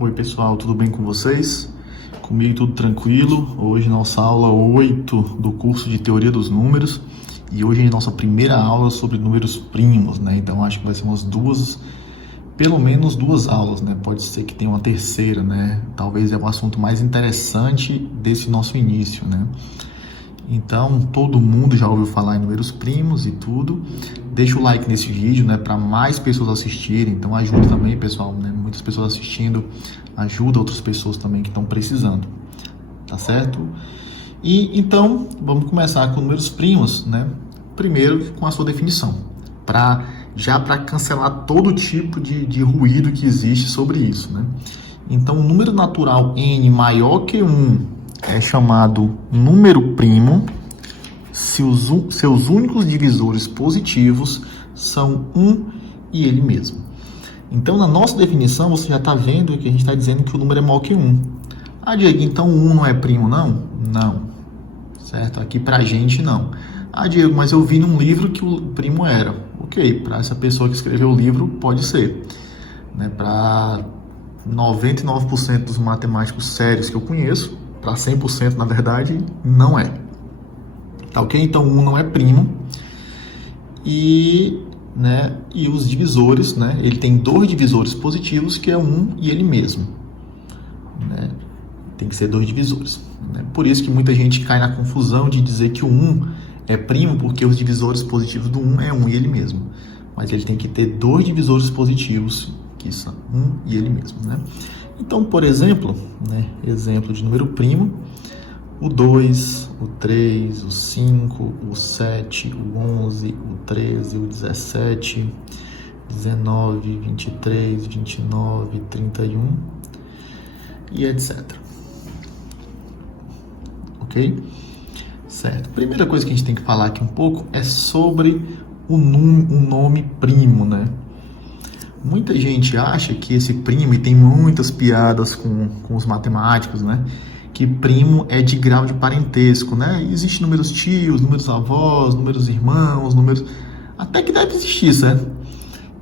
Oi pessoal, tudo bem com vocês? Comigo tudo tranquilo. Hoje nossa aula 8 do curso de Teoria dos Números e hoje é nossa primeira aula sobre números primos, né? Então acho que vai ser pelo menos duas aulas, né? Pode ser que tenha uma terceira, né? Talvez é o assunto mais interessante desse nosso início, né? Então, todo mundo já ouviu falar em números primos e tudo. Deixa o like nesse vídeo, né, para mais pessoas assistirem. Então, ajuda também, pessoal, né? Muitas pessoas assistindo, ajuda outras pessoas também que estão precisando, tá certo? E então, vamos começar com números primos, né? Primeiro, com a sua definição, para cancelar todo tipo de ruído que existe sobre isso, né? Então, o número natural n maior que 1 é chamado número primo se seus únicos divisores positivos são 1 e ele mesmo. Então, na nossa definição, você já está vendo que a gente está dizendo que o número é maior que 1. Ah, Diego, então 1 não é primo, não? Não. Certo? Aqui pra gente, não. Ah, Diego, mas eu vi num livro que o primo era. Ok, para essa pessoa que escreveu o livro, pode ser. Né? Para 99% dos matemáticos sérios que eu conheço, para 100% na verdade, não é. Tá ok? Então 1 não é primo. E os divisores, né? Ele tem dois divisores positivos, que é 1 e ele mesmo. Né? Tem que ser dois divisores. Né? Por isso que muita gente cai na confusão de dizer que o 1 é primo, porque os divisores positivos do 1 é 1 e ele mesmo. Mas ele tem que ter dois divisores positivos, que são 1 e ele mesmo. Né? Então, por exemplo, exemplo de número primo, o 2, o 3, o 5, o 7, o 11, o 13, o 17, 19, 23, 29, 31 e etc. Ok? Certo. Primeira coisa que a gente tem que falar aqui um pouco é sobre o nome primo, né? Muita gente acha que esse primo, e tem muitas piadas com os matemáticos, né? Que primo é de grau de parentesco, né? Existem números tios, números avós, números irmãos, números... Até que deve existir, certo?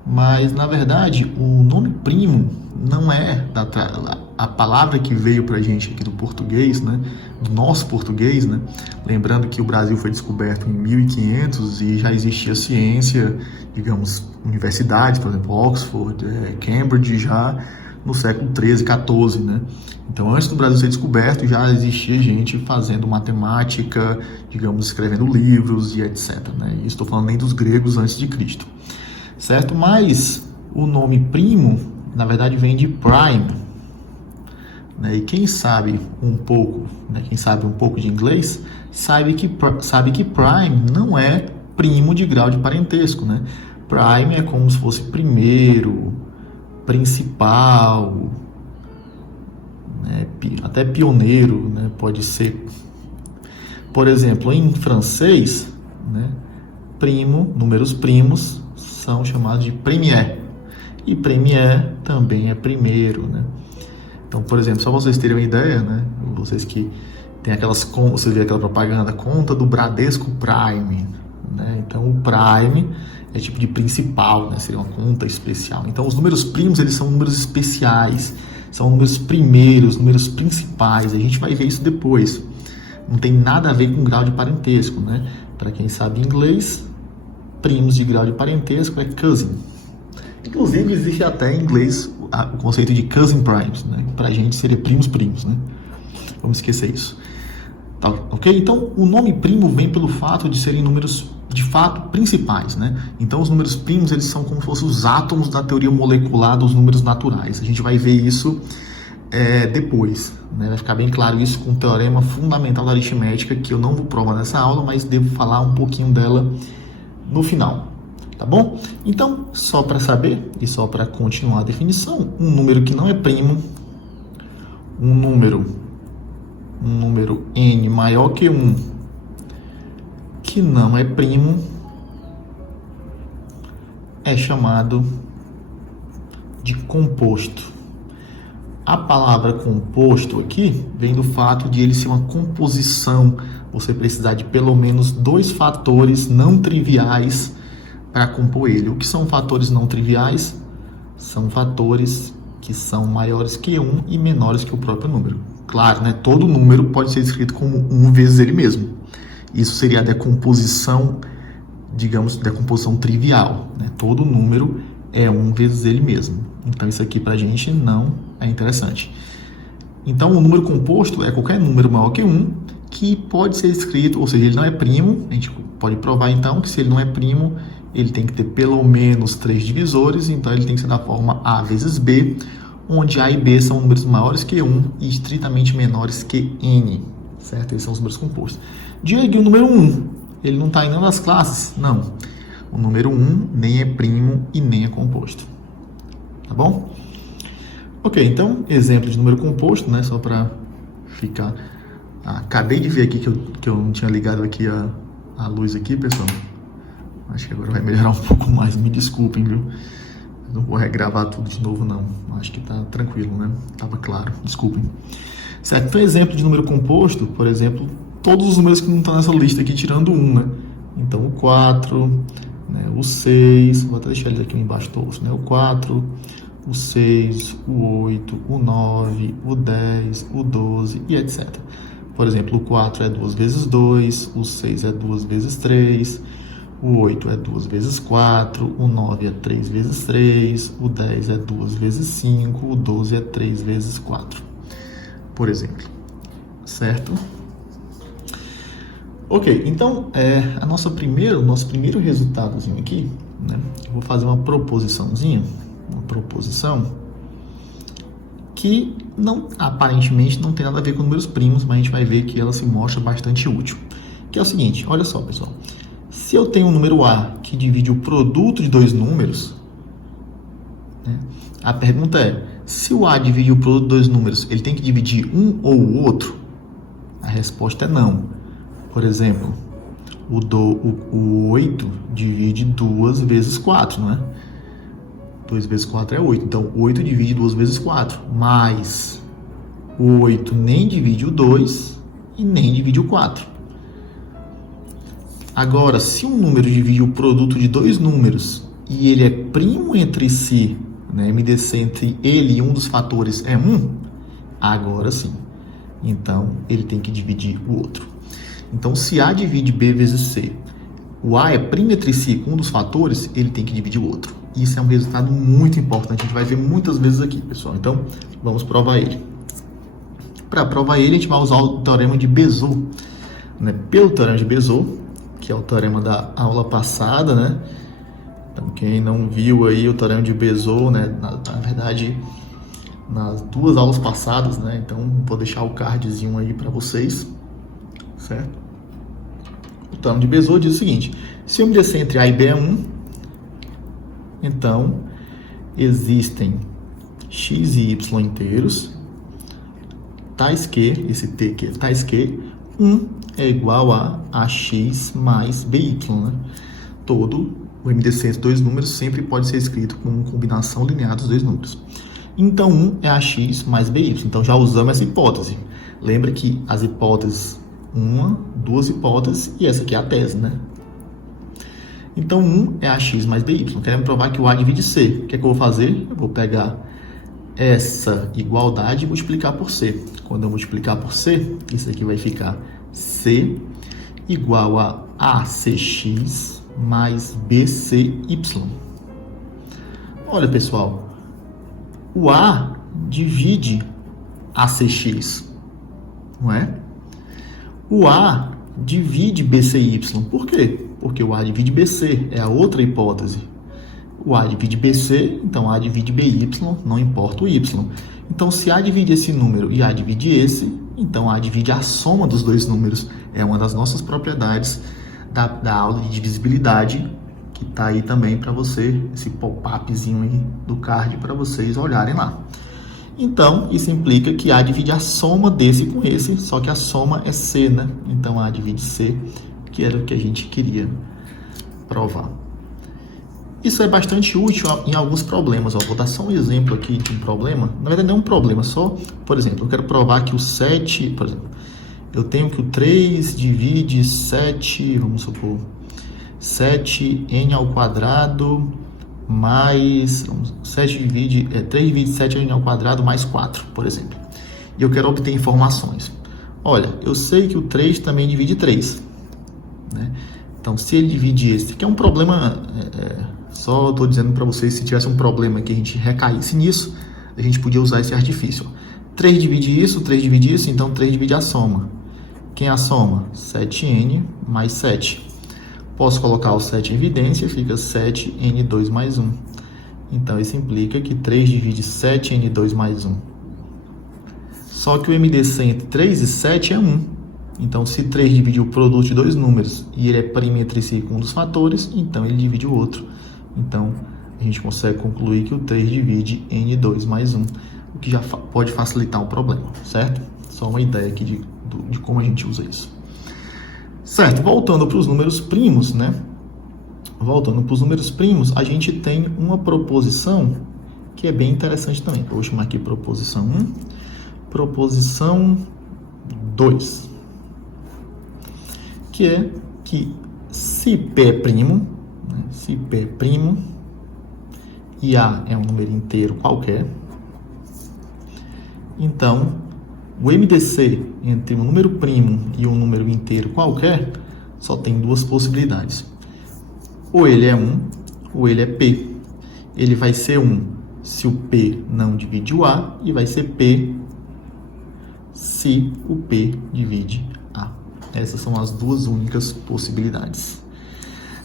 Mas, na verdade, o nome primo não é a palavra que veio pra gente aqui do português, né? Do nosso português, né? Lembrando que o Brasil foi descoberto em 1500 e já existia ciência, digamos, universidades, por exemplo, Oxford, Cambridge, já no século 13, 14, né? Então, antes do Brasil ser descoberto, já existia gente fazendo matemática, digamos, escrevendo livros e etc, né? E estou falando nem dos gregos antes de Cristo, certo? Mas o nome primo, na verdade, vem de prime, né? E quem sabe um pouco, quem sabe um pouco de inglês, sabe que prime não é primo de grau de parentesco, né? Prime é como se fosse primeiro, principal, né? Até pioneiro, né? Pode ser. Por exemplo, em francês, né? Primo, números primos são chamados de premier. E premier também é primeiro, né? Então, por exemplo, só vocês terem uma ideia, né? Vocês que tem você vê aquela propaganda, conta do Bradesco Prime, né? Então, o Prime é tipo de principal, né? Seria uma conta especial. Então, os números primos, eles são números especiais, são números primeiros, números principais. A gente vai ver isso depois. Não tem nada a ver com grau de parentesco, né? Para quem sabe inglês, primos de grau de parentesco é cousin. Inclusive, existe até em inglês o conceito de cousin primes, né? Pra gente seria primos, né? Vamos esquecer isso. Tá, ok? Então, o nome primo vem pelo fato de serem números, de fato, principais, né? Então, os números primos, eles são como se fossem os átomos da teoria molecular dos números naturais. A gente vai ver isso depois, né? Vai ficar bem claro isso com o teorema fundamental da aritmética, que eu não vou provar nessa aula, mas devo falar um pouquinho dela no final. Tá bom? Então, só para saber e só para continuar a definição, um número que não é primo, um número n maior que 1 que não é primo é chamado de composto. A palavra composto aqui vem do fato de ele ser uma composição, você precisar de pelo menos dois fatores não triviais para compor ele. O que são fatores não triviais? São fatores que são maiores que 1 e menores que o próprio número. Claro, né? Todo número pode ser escrito como 1 vezes ele mesmo. Isso seria a decomposição, digamos, decomposição trivial, né? Todo número é 1 vezes ele mesmo. Então, isso aqui para a gente não é interessante. Então, o número composto é qualquer número maior que 1 que pode ser escrito, ou seja, ele não é primo. A gente pode provar, então, que se ele não é primo, ele tem que ter pelo menos 3 divisores. Então, ele tem que ser da forma A vezes B, onde A e B são números maiores que 1 e estritamente menores que N, certo? Esses são os números compostos. Diga o número 1, ele não está em nenhuma das classes? Não. O número 1 nem é primo e nem é composto. Tá bom? Ok, então, exemplo de número composto, né? Só para ficar... acabei de ver aqui que eu não tinha ligado aqui a luz aqui, pessoal. Acho que agora vai melhorar um pouco mais, me desculpem, viu? Não vou regravar tudo de novo, não. Acho que tá tranquilo, né? Tava claro, desculpem. Certo, então exemplo de número composto, por exemplo, todos os números que não estão nessa lista aqui, tirando 1, né? Então, o 4, né? O 6, vou até deixar ele aqui embaixo todos, né? O 4, o 6, o 8, o 9, o 10, o 12 e etc. Por exemplo, o 4 é 2 vezes 2, o 6 é 2 vezes 3, o 8 é 2 vezes 4, o 9 é 3 vezes 3, o 10 é 2 vezes 5, o 12 é 3 vezes 4, por exemplo. Certo? Ok, então, o nosso primeiro resultadozinho aqui, né? Eu vou fazer uma proposiçãozinha, uma proposição que aparentemente não tem nada a ver com números primos, mas a gente vai ver que ela se mostra bastante útil. Que é o seguinte, olha só, pessoal. Se eu tenho um número A que divide o produto de dois números, né, a pergunta é, se o A divide o produto de dois números, ele tem que dividir um ou o outro? A resposta é não. Por exemplo, o 8 divide 2 vezes 4, não é? 2 vezes 4 é 8, então 8 divide 2 vezes 4, mas o 8 nem divide o 2 e nem divide o 4. Agora, se um número divide o produto de dois números e ele é primo entre si, né, MDC entre ele e um dos fatores é 1, agora sim. Então, ele tem que dividir o outro. Então, se A divide B vezes C, o A é primo entre si com um dos fatores, ele tem que dividir o outro. Isso é um resultado muito importante, a gente vai ver muitas vezes aqui, pessoal. Então, vamos provar ele. Para provar ele, a gente vai usar o teorema de Bezout. Né? Pelo teorema de Bezout, que é o teorema da aula passada, né? Então, quem não viu aí o teorema de Bezout, né? Na verdade, nas duas aulas passadas, né? Então, vou deixar o cardzinho aí para vocês, certo? O teorema de Bezout diz o seguinte: se o MDC entre A e B é 1, então existem x e y inteiros, tais que, esse t aqui é tais que 1 é igual a ax mais by, né? Todo o MDC entre dois números sempre pode ser escrito com combinação linear dos dois números. Então, 1 é ax mais by. Então, já usamos essa hipótese. Lembra que as hipóteses, duas hipóteses, e essa aqui é a tese, né? Então, 1 é ax mais by. Queremos provar que o A divide C. O que é que eu vou fazer? Eu vou pegar essa igualdade e multiplicar por C. Quando eu multiplicar por C, isso aqui vai ficar C igual a ACX mais BCY. Olha, pessoal, o A divide ACX, não é? O A divide BCY. Por quê? Porque o A divide BC, é a outra hipótese. O A divide BC, então A divide BY, não importa o Y. Então, se A divide esse número e A divide esse, então A divide a soma dos dois números. É uma das nossas propriedades da aula de divisibilidade, que está aí também para você, esse pop-upzinho aí do card para vocês olharem lá. Então, isso implica que A divide a soma desse com esse, só que a soma é C, né? Então, A divide C, que era o que a gente queria provar. Isso é bastante útil em alguns problemas. Ó, vou dar só um exemplo aqui de um problema. Na verdade, não é um problema, só, por exemplo, eu quero provar que o 7, por exemplo, eu tenho que o 3 divide 7, vamos supor, 7n ao quadrado mais 3 divide 7 ao quadrado mais 4, por exemplo. E eu quero obter informações. Olha, eu sei que o 3 também divide 3, né? Então, se ele divide esse, que é um problema, só estou dizendo para vocês, se tivesse um problema que a gente recaísse nisso, a gente podia usar esse artifício. 3 divide isso, 3 divide isso, então 3 divide a soma. Quem é a soma? 7n mais 7. Posso colocar o 7 em evidência, fica 7n2 mais 1. Então, isso implica que 3 divide 7n2 mais 1. Só que o MDC entre 3 e 7 é 1. Então, se 3 divide o produto de dois números e ele é primo entre si com um dos fatores, então ele divide o outro. Então, a gente consegue concluir que o 3 divide n2 mais 1, o que já pode facilitar o problema, certo? Só uma ideia aqui de como a gente usa isso. Certo, voltando para os números primos, né? Voltando para os números primos, a gente tem uma proposição que é bem interessante também. Eu vou chamar aqui proposição 1, proposição 2, que é que se P é primo, né? Se P é primo e A é um número inteiro qualquer, então o MDC entre um número primo e um número inteiro qualquer só tem duas possibilidades. Ou ele é 1, ou ele é P. Ele vai ser 1 se o P não divide o A, e vai ser P se o P divide A. Essas são as duas únicas possibilidades.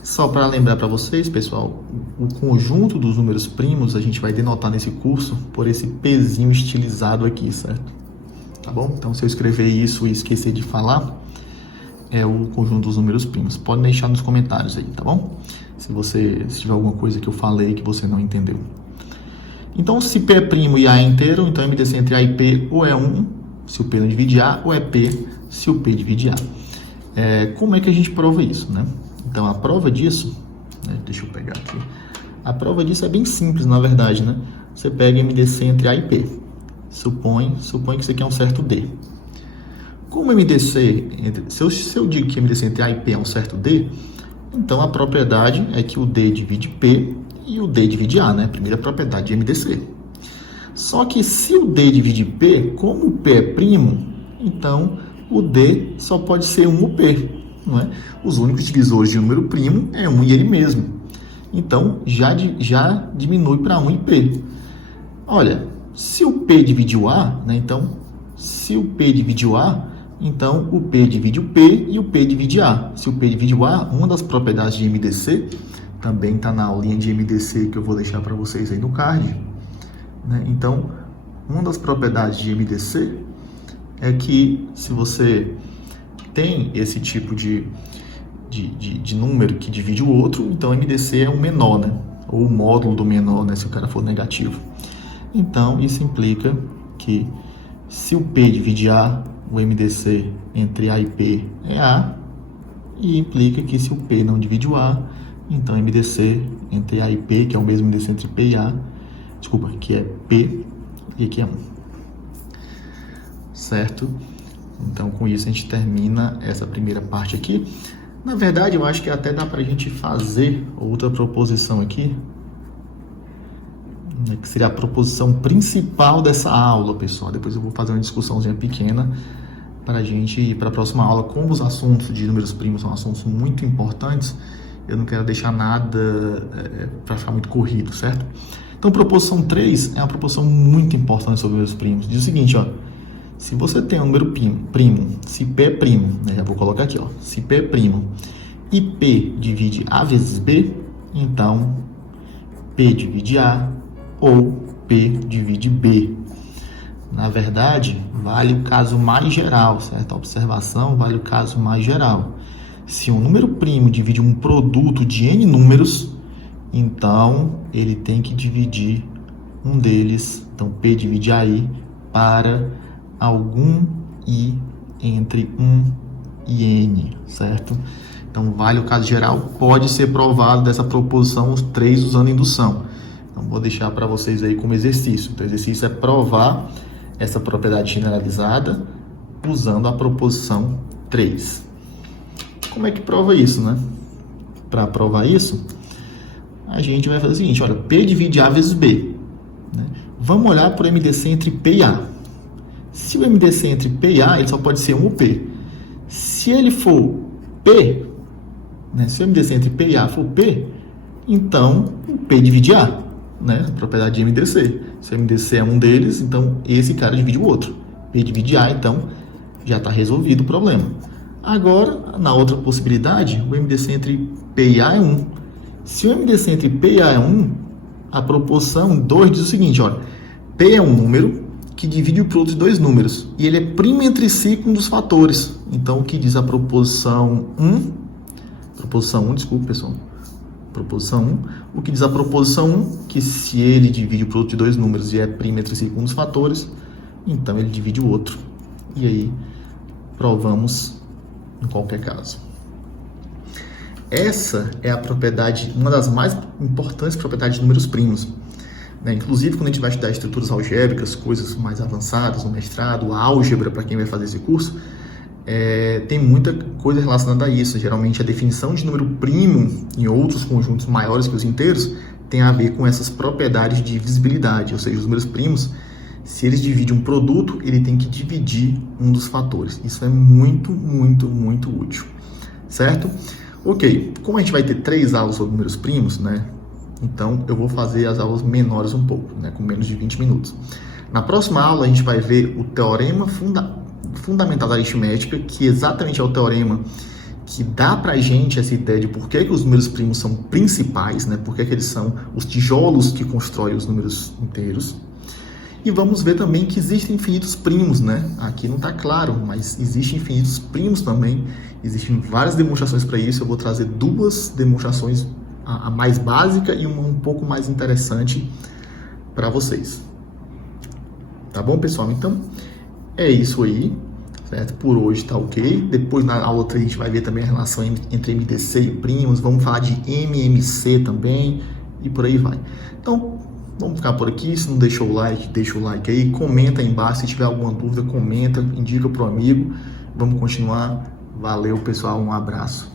Só para lembrar para vocês, pessoal, o conjunto dos números primos a gente vai denotar nesse curso por esse Pzinho estilizado aqui, certo? Tá bom? Então, se eu escrever isso e esquecer de falar, é o conjunto dos números primos. Pode deixar nos comentários aí, tá bom? Se tiver alguma coisa que eu falei que você não entendeu. Então, se P é primo e A é inteiro, então MDC entre A e P ou é 1, se o P não divide A, ou é P, se o P divide A. Como é que a gente prova isso, né? Então, a prova disso, né, deixa eu pegar aqui. A prova disso é bem simples, na verdade, né? Você pega MDC entre A e P. Supõe que isso aqui é um certo D. Como MDC, se eu digo que MDC entre A e P é um certo D, então a propriedade é que o D divide P e o D divide A, né? Primeira propriedade de MDC. Só que se o D divide P, como o P é primo, então o D só pode ser 1 ou P, não é? Os únicos divisores de um número primo é 1 e ele mesmo. Então, já diminui para 1 e P. Olha, se o P divide o A, né? Então, se o P divide o A, então o P divide o P e o P divide A. Se o P divide o A, uma das propriedades de MDC, também está na aulinha de MDC que eu vou deixar para vocês aí no card, né? Então, uma das propriedades de MDC é que se você tem esse tipo de número que divide o outro, então MDC é um menor, né? Ou o módulo do menor, né? Se o cara for negativo. Então, isso implica que se o P divide A, o MDC entre A e P é A, e implica que se o P não divide o A, então MDC entre A e P, que é o mesmo MDC entre P e A, que é P, e aqui é 1. Certo? Então, com isso, a gente termina essa primeira parte aqui. Na verdade, eu acho que até dá para a gente fazer outra proposição aqui, que seria a proposição principal dessa aula, pessoal. Depois eu vou fazer uma discussãozinha pequena para a gente ir para a próxima aula. Como os assuntos de números primos são assuntos muito importantes, eu não quero deixar nada para ficar muito corrido, certo? Então, proposição 3 é uma proposição muito importante sobre números primos. Diz o seguinte, ó, se você tem um número primo, se P é primo, né, já vou colocar aqui, ó, se P é primo e P divide A vezes B, então P divide A ou P divide B. Na verdade, vale o caso mais geral, certo? A observação vale o caso mais geral. Se um número primo divide um produto de N números, então ele tem que dividir um deles, então P divide AI, para algum I entre 1 e N, certo? Então, vale o caso geral, pode ser provado dessa proposição 3 usando indução. Então, vou deixar para vocês aí como exercício. Então, o exercício é provar essa propriedade generalizada usando a proposição 3. Como é que prova isso, né? Para provar isso, a gente vai fazer o seguinte, olha, P divide A vezes B. Né? Vamos olhar para o MDC entre P e A. Se o MDC entre P e A, ele só pode ser 1 ou P. Se ele for P, né, se o MDC entre P e A for P, então o P divide A, né, a propriedade de MDC. Se o MDC é um deles, então esse cara divide o outro. P divide A, então já está resolvido o problema. Agora, na outra possibilidade, o MDC entre P e A é 1. Se o MDC entre P e A é 1, a proporção 2 diz o seguinte, olha, P é um número que divide o produto de dois números, e ele é primo entre si com um dos fatores. Então, o que diz a proposição 1, desculpa, pessoal, proposição 1, o que diz a proposição 1, que se ele divide o produto de dois números e é primo entre si com um dos fatores, então ele divide o outro. E aí, provamos em qualquer caso. Essa é a propriedade, uma das mais importantes propriedades de números primos. Né? Inclusive, quando a gente vai estudar estruturas algébricas, coisas mais avançadas, no mestrado, álgebra, para quem vai fazer esse curso, tem muita coisa relacionada a isso. Geralmente, a definição de número primo em outros conjuntos maiores que os inteiros tem a ver com essas propriedades de divisibilidade, ou seja, os números primos, se eles dividem um produto, ele tem que dividir um dos fatores. Isso é muito, muito, muito útil, certo? Ok, como a gente vai ter 3 aulas sobre números primos, né? Então eu vou fazer as aulas menores um pouco, né? Com menos de 20 minutos. Na próxima aula a gente vai ver o teorema fundamental da aritmética, que exatamente é o teorema que dá pra gente essa ideia de por que os números primos são principais, né? Por que eles são os tijolos que constroem os números inteiros. E vamos ver também que existem infinitos primos, né? Aqui não está claro, mas existem infinitos primos também. Existem várias demonstrações para isso. Eu vou trazer 2 demonstrações, a mais básica e uma um pouco mais interessante para vocês. Tá bom, pessoal? Então, é isso aí, certo? Por hoje tá ok. Depois, na aula 3, a gente vai ver também a relação entre MDC e primos. Vamos falar de MMC também e por aí vai. Então, vamos ficar por aqui. Se não deixou o like, deixa o like aí. Comenta aí embaixo. Se tiver alguma dúvida, comenta. Indica para o amigo. Vamos continuar. Valeu, pessoal. Um abraço.